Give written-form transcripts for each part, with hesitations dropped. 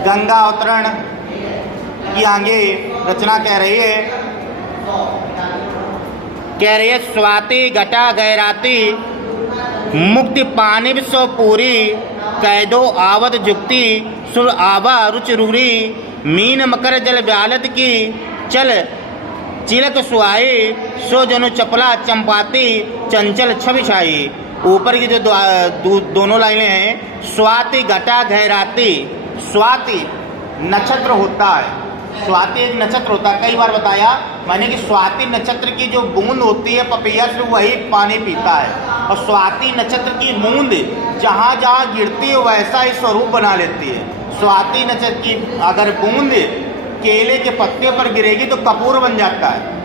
गंगा अवतरण की आगे रचना कह रही है स्वाति घटा गहराती मुक्ति पानी सो पूरी कैदो आवत जुक्ति सुर आवा रुचि रूरी मीन मकर जल ब्यालत की चल चिलक सुहाई सो जनु चपला चंपाती चंचल छवि छाई। ऊपर की जो दोनों लाइनें हैं, स्वाति घटा गहराती। स्वाति नक्षत्र होता है, स्वाति एक नक्षत्र होता है, कई बार बताया मैंने कि स्वाति नक्षत्र की जो बूंद होती है पपैया से वही पानी पीता है, और स्वाति नक्षत्र की बूंद जहाँ जहाँ गिरती है वैसा ही स्वरूप बना लेती है। स्वाति नक्षत्र की अगर बूंद केले के पत्ते पर गिरेगी तो कपूर बन जाता है,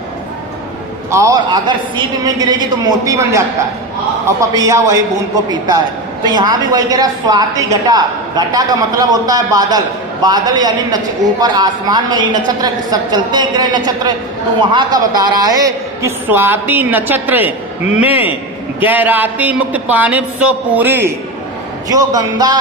और अगर सीप में गिरेगी तो मोती बन जाता है, और पपैया वही बूंद को पीता है। तो यहाँ भी वही कह रहा है स्वाति घटा। घटा का मतलब होता है बादल। बादल यानी ऊपर आसमान में ही नक्षत्र सब चलते हैं, ग्रह नक्षत्र। तो वहाँ का बता रहा है कि स्वाति नक्षत्र में गहराती मुक्त पानी सो पूरी, जो गंगा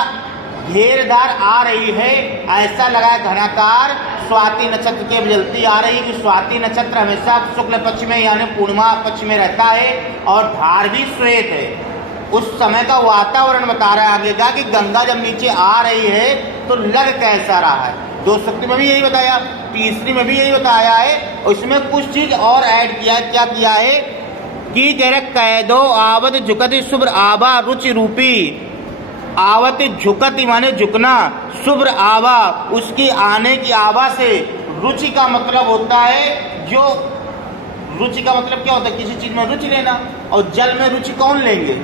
घेरदार आ रही है ऐसा लगा है घनाकार स्वाति नक्षत्र के जलती आ रही है। कि स्वाति नक्षत्र हमेशा शुक्ल पक्ष में यानी पूर्णिमा पक्ष में रहता है और धार भी श्वेत है। उस समय का वातावरण बता रहा है आगे का कि गंगा जब नीचे आ रही है तो लग कैसा रहा है। 2 सूक्त में भी यही बताया, तीसरी में भी यही बताया है, और इसमें कुछ चीज और ऐड किया। क्या किया है कि कह रहे कैदो आवत झुकति शुभ्र आभा रुचि रूपी। आवत झुकति माने झुकना, शुभ्र आभा उसकी आने की आभा से। रुचि का मतलब होता है जो, रुचि का मतलब क्या होता है किसी चीज में रुचि लेना, और जल में रुचि कौन लेंगे,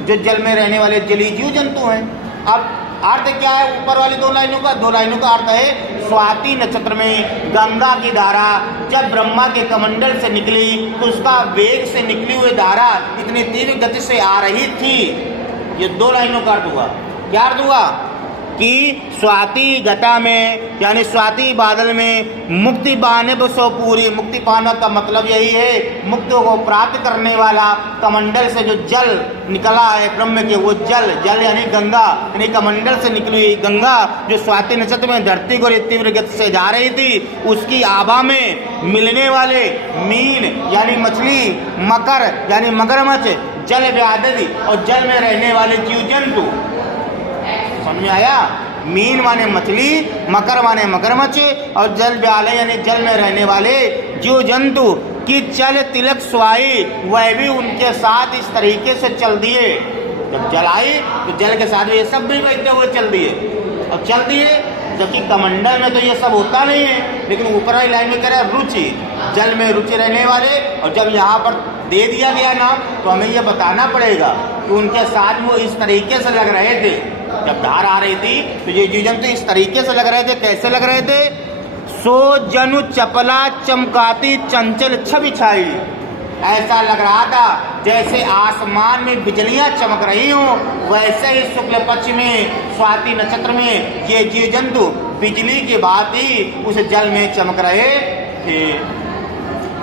जो जल में रहने वाले जलीय जीव जंतु हैं। अब अर्थ क्या है ऊपर वाली 2 लाइनों का? 2 लाइनों का अर्थ है स्वाति नक्षत्र में गंगा की धारा जब ब्रह्मा के कमंडल से निकली तो उसका वेग से निकली हुई धारा इतनी तीव्र गति से आ रही थी। ये 2 लाइनों का अर्थ हुआ। क्या अर्थ हुआ कि स्वाति घटा में यानी स्वाति बादल में मुक्ति पाने सो पूरी। मुक्ति पाना का मतलब यही है मुक्ति को प्राप्त करने वाला कमंडल से जो जल निकला है ब्रह्म के, वो जल यानी गंगा यानी कमंडल से निकली हुई गंगा जो स्वाति नक्षत्र में धरती को तीव्र गति से जा रही थी, उसकी आभा में मिलने वाले मीन यानी मछली, मकर यानी मगरमच्छ, जल व्याधि और जल में रहने वाले जीव जंतु। समझ में आया? मीन माने मछली, मकर माने मगरमच्छ, और जल व्यालय यानी जल में रहने वाले जीव जंतु की चल तिलक स्वाई, वह भी उनके साथ इस तरीके से चल दिए। जब जल आई तो जल के साथ ये सब भी बहते हुए चल दिए, और चल दिए जबकि कमंडल में तो ये सब होता नहीं है। लेकिन ऊपर वाली लाइन में कह रहा है रुचि, जल में रुचि रहने वाले। और जब यहाँ पर दे दिया गया नाम तो हमें ये बताना पड़ेगा कि उनके साथ वो इस तरीके से लग रहे थे। जब धार आ रही थी तो ये जीव जंतु इस तरीके से लग रहे थे। कैसे लग रहे थे? सो जनु चपला चमकाती चंचल छवि छाई। ऐसा लग रहा था जैसे आसमान में बिजलियां चमक रही हों, वैसे ही शुक्ल पक्ष में स्वाति नक्षत्र में ये जीव जंतु बिजली की भांति उस जल में चमक रहे थे।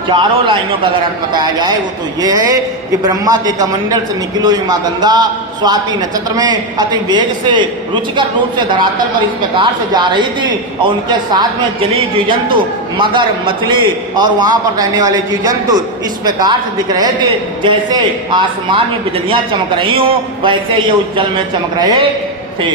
चारों लाइनों का अगर अर्थ बताया जाए वो तो ये है कि ब्रह्मा के कमंडल से निकली हुई माँ गंगा स्वाति नक्षत्र में अति वेग से रुचिकर रूप से धरातल पर इस प्रकार से जा रही थी, और उनके साथ में जलीय जीव जंतु मगर, मछली और वहाँ पर रहने वाले जीव जंतु इस प्रकार से दिख रहे थे जैसे आसमान में बिजलियाँ चमक रही हों, वैसे ये उस जल में चमक रहे थे।